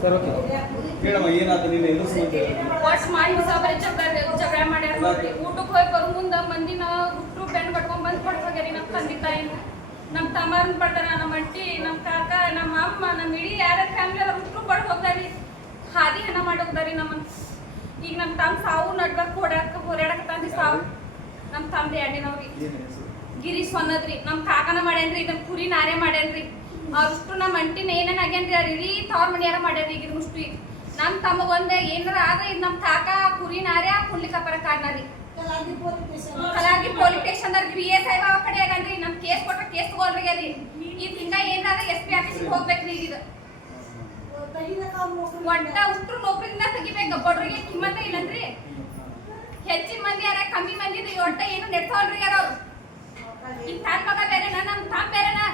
Sir okay. ಕೇಳಮ್ಮ ಏನಾಯ್ತು ನೀನು ಎಲ್ಲ ಸಂಬಂಧ ವಾಟ್ಸ್ ಮಾಡಿ ಸಾಬರಿ ಜಗಳ ಜಗಳ ಮಾಡ್ಯಾರ ನೋಡ್ರಿ ಊಟಕ್ಕೆ ಹೋಗಿ ಬರೋ ಮುಂದ ಮಂದಿನ ಹುಟ್ಟು ಬೆಂಡ್ ಕಟ್ಕೊಂಡ್ ಬಂದ್ ಕೊಡ್ ಹೋಗ್ಯಾರಿ ನಮ್ಮ ತಂದೆ ತಾಯಿನ ನಮ್ಮ ತಮ್ಮನ ಪಡ್ದಾರ ನಮ್ಮ ಅಂಟಿ ನಮ್ಮ ಕಾಕ ನಮ್ಮ ಅಮ್ಮ ನಮ್ಮ ಇಡೀ ಯಾರ ಫ್ಯಾಮಿಲಿ ಅವ್ರ ಹುಟ್ಟು ಬಡ್ ಹೋಗ್ದಾರಿ ಹಾದಿ ಹಣ ಮಾಡಿ ಹೋಗ್ದಾರಿ ನಮ್ಮನ್ನ ಈಗ ನಮ್ಮ ತಮ್ಮ ಸಾವು ನಡ್ಬರ್ಕ್ ಹೋರಾಡಕ್ ಹೋರಾಡಕತ್ತಾನ್ರಿ ಸಾವು. ನಮ್ಮ ಏನು ಹೆಸರು? ಗಿರೀಶ್ ಅನ್ನೋದ್ರಿ. ನಮ್ ಕಾಕನ ಮಾಡ್ಯಾನ್ರಿ ನಮ್ಮ ಕುರಿ ನಾರೇ ಮಾಡ್ಯಾನ್ರಿ. ಅವ್ರಷ್ಟು ನಮ್ಮ ಅಂಟಿನ ಏನೇನು ಆಗ್ಯಾನ್ರಿ ರೀ ಇಡೀ ತವ್ರ ಮನೆಯಾರ ಮಾಡ್ಯಾರ ಈಗ ಮುಷ್ಟು. ಈಗ ನಮ್ಮ ತಮ್ಮ ಒಂದ್ ಏನಾರ ಆದ್ರೆ ಇದು ನಮ್ಮ ಕಾಕ ಕುರಿ ನಾರೇ ಕುಡ್ಲಿಕ್ಕ ಪರ ಕಾರಣರಿ ಕಲಾಗಿ police station B S I ಕಡೆ ಆಗನ್ರಿ ನಮ್ ಕೇಸ್ ಕೊಟ್ರೆ ಕೇಸ್ ತಗೊಳ್ರಿ ಈ ಹಿಂಗ ಏನಾರ ಎಸ್ ಪಿ ಆಫೀಸ್ ಹೋಗ್ಬೇಕ್ರಿ ಈಗ ಇದು. ಒಟ್ಟ ಉಟ್ರು ನೌಕರಿಯಿಂದ ತೆಗಿಬೇಕು ಬಡ್ರಿಗೆ ಕಿಮ್ಮತ್ತ ಇಲ್ಲನ್ರಿ ಹೆಚ್ಚಿನ ಮಂದಿ ಯಾರ ಕಮ್ಮಿ ಮಂದಿ ಒಟ್ಟ ಏನು ನೆಟ್ಸೋಲ್ರಿ ಯಾರ ಅವ್ರು. ಈಗ ತಾನ್ ಮಗ ಬೇರೆನಾ ನಮ್ ತಾನ್ ಬೇರೆನಾ.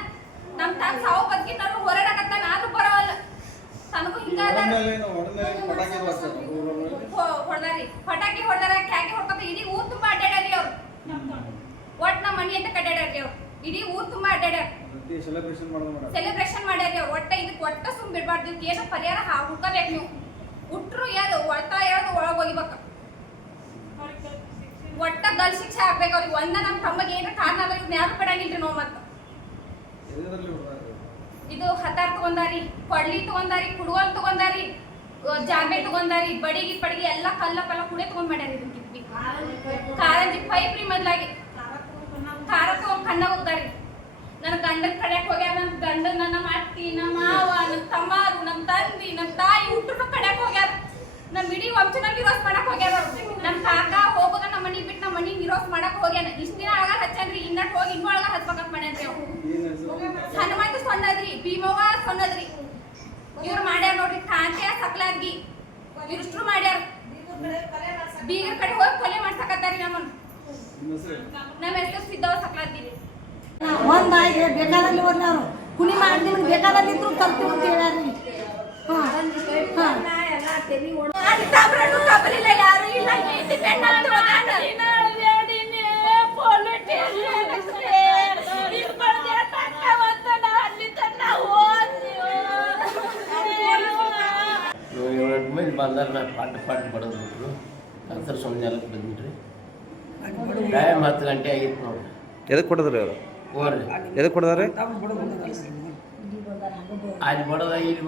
ನಮ್ ತಾನ್ ಸಾವು ನಾನು ಹೋರಾಡಕತ್ತಾನ ನಾನು ಬರವಲ್ಲ. ತನಗೂ ಹಿಂಗ ಹೊಡ್ದಾರಿ. ಪಟಾಕಿ ಹೊಡ್ದಾರ ಕ್ಯಾಕಿ ಹೊಡ್ಕೊತ ಇಡೀ ಊರ್ ತುಂಬಾ ಅಡ್ಡಾಡ್ರಿ ಅವ್ರು. ಒಟ್ ನಮ್ಮ ಮನಿ ಅಂತ ಕಡ್ಡಾಡ್ರಿ ಅವ್ರು. ಇಡೀ ಊರ್ ತುಂಬಾ ಅಡ್ಡಾಡ್ಯಾರ. ಸೆಲೆಬ್ರೇಷನ್ ಮಾಡ್ಯಾರಿ ಅವ್ರು. ಒಟ್ಟ ಇದಕ್ಕೆ ಒಟ್ಟ ಸುಮ್ ಬಿಡ್ಬಾರ್ದು. ಇದಕ್ಕೆ ಏನೋ ಪರಿಹಾರ ಹುಡ್ಕೋಬೇಕು ನೀವು. ಉಟ್ರು ಯಾರು ಒಟ್ಟ ಯಾವ್ದು ಒಳಗೆ ಹೋಗಿಬೇಕು. ಒಟ್ಟ ಗಲ್ ಶಿಕ್ಷೆ ಆಗ್ಬೇಕು ಅವ್ರಿಗೆ. ಒಂದ ನಮ್ಮ ತಮ್ಮಗೆ ಏನಾರ ಕಾರಣ ಅಲ್ಲ ಇವ್ನ ಯಾರು ಬಿಡಂಗಿಲ್ರಿ ನೋವು ಮತ್ತೆ. ಇದು ಹತಾರ್ ತಗೊಂಡಾರಿ ಕೊಡ್ಲಿ ತಗೊಂಡಾರಿ, ಕುಡುವಲ್ ತಗೊಂಡಾರಿ ಜಾಮೆ ತಗೊಂಡಾರಿ, ಬಡಿಗಿ, ಪಡಿಗಿ ಎಲ್ಲ ಕಲ್ಲ ಪಲ್ಲ ಕುಡೆ ತಗೊಂಡ್ ಮಾಡ್ಯಾರಿ ಇದು ಕಿತ್ತಿ ಕಾರಂಜಿ ಪೈಪ್ ರೀ ಮೊದ್ಲಾಗಿ. ಖಾರ ತಗೊಂಡ್ ಕಣ್ಣ ಹೋಗ್ದಾರಿ. ನನ್ನ ಗಂಡನ ಕಡೆಯಕ್ ಹೋಗ್ಯಾರ ನನ್ನ ಗಂಡ ನನ್ನ ಅತ್ತಿ ನಮ್ಮ ಮಾವ, ನನ್ನ ತಮ್ಮಾರು ನಮ್ಮ ತಂದಿ ನಮ್ಮ ತಾಯಿ ಹುಟ್ಟರು ಕಡೆಯಕ್ ಹೋಗ್ಯಾರ. ನಮ್ಮ ಇಡೀ ವಂಶನ ನಿರೋಸ್ ಮಾಡಕ್ ಹೋಗ್ಯಾರ. ನಮ್ಮ ಕಾಕ ಹೋಗೋದ ನಮ್ಮ ಮನಿ ಬಿಟ್ಟು ನಮ್ಮ ಮನಿ ನಿರೋಸ್ ಮಾಡಕ್ ಹೋಗ್ಯಾನ. ಇಷ್ಟ ದಿನ ಅಳಗ ಹಚ್ಚನ್ರಿ ಇನ್ನಟ್ ಹೋಗಿ ಇನ್ನೂ ಅಳಗ ಹಚ್ಬೇಕಂತ ಮಾಡ್ಯಾನ್ರಿ ಹೆಸರು ಹನುಮಂತ ಸೊನ್ನದ್ರಿ ಭೀಮವ್ವ ಸೊನ್ನದ್ರಿ ಇವ್ರು ಮಾಡ್ಯಾರ ನೋಡ್ರಿ ಕಾಂತ್ಯ ಇಷ್ಟು ಮಾಡ್ಯಾರ ಬೀಗರ್ ಕಡೆ ಹೋಗಿ ಕೊಲೆ ಮಾಡ್ಸಕತ್ತಾರಿ ನಮ್ಮನ್ನ ನಿಮ್ಮ ಹೆಸರು ಸಿದ್ದವ ಸಕ್ಲಾರ್ಗಿ ಒಂದ್ ಆಯ್ತು ಬೇಕಾದಲ್ಲಿ ಒಂದು ಅವ್ರು ಕುಣಿ ಮಾಡಿ ನಿಮ್ಗೆ ಬೇಕಾದಲ್ಲಿ ಇದ್ರು ತರ್ತೀವಿ ಅಂತ ಹೇಳ್ಯಾರಿ ಕಬಲಿಲ್ಲ ಯಾರು ಇಲ್ಲ ಮೇಲೆ ನಾನು ಪಾಟ್ ಪಾಟ್ ಬಡದು ಬಿಟ್ರು. ನಂತರ ಸುಮ್ಮನೆ ಎಲ್ಲ ಬಂದ್ಬಿಟ್ರಿ. ಟೈಮ್ ಹತ್ತು ಗಂಟೆ ಆಗಿತ್ತು ನೋಡ್ರಿ ಎದಕ್ಕೆ ಕೊಡದ್ರಿ ಅವರು? ಹ್ಞೂ ರೀ. ಎದಕ್ಕೆ ಕೊಡದಾರೆ? ಅಲ್ಲಿ ಬಡದ ಇಲ್ಲಿ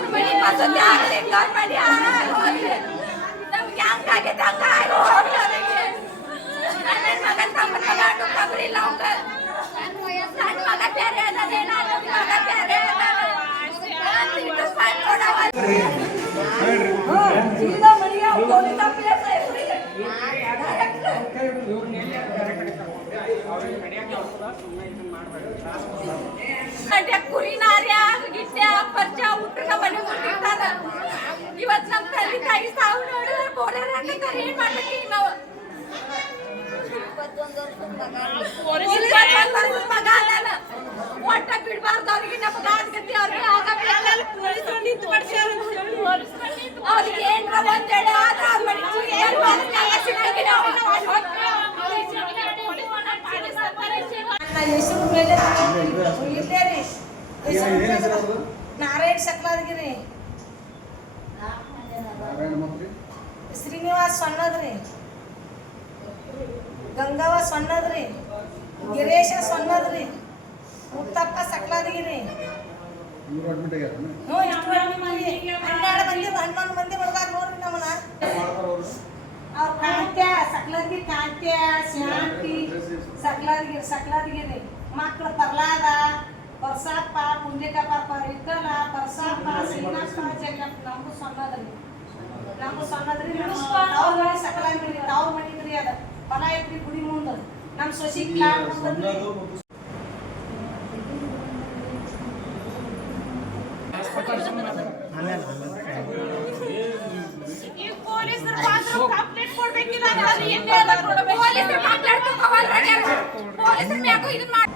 ಬ- ನಮ್ಗೆ ಹಂಗಾಗಿದೆ ಹಂಗಾಗಿ ಹೋಗ್ಲವ್ರಿಗೆ. ನನ್ನ ಮಗನ್ ತಮ್ಮನ್ ಮಗ ಅಡ್ಡು ಕಬ್ರಿಲ್ಲ ಅವಂಗ. ಸಣ್ಣ ಮಗ ಬ್ಯಾರೆ ಅದಾನ, ಏನ್ ಆಗೋದ್ ಮಗ ಬ್ಯಾರೆ ಅದಾನ. ನಾನ್ ಇನ್ನು ಸಣ್ಣ ನೋಡವ. ಸೀದಾ ಮನೆಗೆ ಹೋಗ್ತಾ place ಐತ್ರಿಗೆ. ಗಂಟೆ ಕುರಿ ನಾರ್ಯ ಗಿಟ್ಟೆ ಪರ್ಚ ಉಟ್ರ ಮನೆ ಮುಟ್ಟಿರ್ತಾರ ಇವತ್ ನಮ್ ತಂದೆ ತಾಯಿ ಸಾವು ನೋಡಿದ್ರೆ ಬೋರ್ಡರ್ ಹಾಕಿದ್ದಾರೆ ಏನ್ ಮಾಡ್ಬೇಕು ಈಗ ನಾವು ಇಪ್ಪತ್ತೊಂದು ವರ್ಷದ ಮಗ ಅದಾನ. ಒಟ್ಟ ಬಿಡ್ಬಾರ್ದು ಅವ್ರಿಗೆ ನಮ್ಗ ಆಗ್ತೈತಿ ಅವ್ರಿಗೆ ಆಗಬೇಕು ಅವ್ರಿಗೆ ಏನ್ರ ಒಂದ್ ವೇಳೆ ಆದ್ರೆ ಅವ್ರ ಮನೆಗೆ ಏನ್ ಮಾಡೋದು ಎಲ್ಲ ಸಿಕ್ಕಂಗೆ ನಾವು. ಹೆಸರು ಮೇಲೆ ಇಲ್ಲೇ ನಾರಾಯಣ ಸಕ್ಲಾದ್ಗಿರಿ ಶ್ರೀನಿವಾಸ್ ಸೊನ್ನದ್ರಿ ಗಂಗವ್ವ ಸೊನ್ನದ್ರಿ ಗಿರೇಶ ಸೊನ್ನದ್ರಿ ಮುತ್ತಪ್ಪ ಸಕ್ಲಾದ್ಗಿರಿ ಹ್ಞೂ ಹನ್ನೆರಡು ಮಂದಿ ಹನ್ನೊಂದು ಮಂದಿ ಬರ್ದಾರ ನೋಡ್ರಿ ನಮ್ಮನ್ನ. ಅವ್ರ? ಕಾಂತ್ಯ ಸಕ್ಲಾದ್ಗಿರಿ ಕಾಂತ್ಯ ಶಾಂತಿ ಸಕ್ಲಾದ್ಗಿರಿ ಸಕ್ಲಾದ್ಗಿರಿ ಮಕ್ಕಳು ಪರ್ಲಾದ. ಪರ್ಸಪ್ಪ ಪುಂಡಿಕಪ್ಪ ಪರಿಕಲ ಪರ್ಸಪ್ಪ ಸೀನಪ್ಪ ಜಗಪ್ಪ ನಮಗೂ ಸಣ್ಣದ್ರಿ ನಮಗೂ ಸಣ್ಣದ್ರಿ ಅವ್ರ ಮನೆ ಸಕ್ಲಾದ್ಗಿರಿ ಅವ್ರ ಮನಿದ್ರಿ ಅದ ಹೊಲ ಐತ್ರಿ ಗುಡಿ ಮುಂದೆ ನಮ್ಮ ಸೊಸಿ ಪ್ಲಾಟ್ ಮುಂದದ್ರಿ ಸಣ್ಣದು ಮತ್ತು ಈಗ ಪೊಲೀಸರು ಬಂದ್ರು ಕಂಪ್ಲೇಂಟ್ ಕೊಡ್ಬೇಕಿಲ್ಲ ಅದು ಏನ್ ಹೇಳ್ಬೇಕು ನೋಡ್ಬೇಕು. ಪೊಲೀಸರು ಕಂಪ್ಲೇಂಟ್ ತಗೊವಲ್ರಿ ಯಾರು. ಪೊಲೀಸರು ಮ್ಯಾಗೂ ಇದನ್ನ ಮಾಡಿ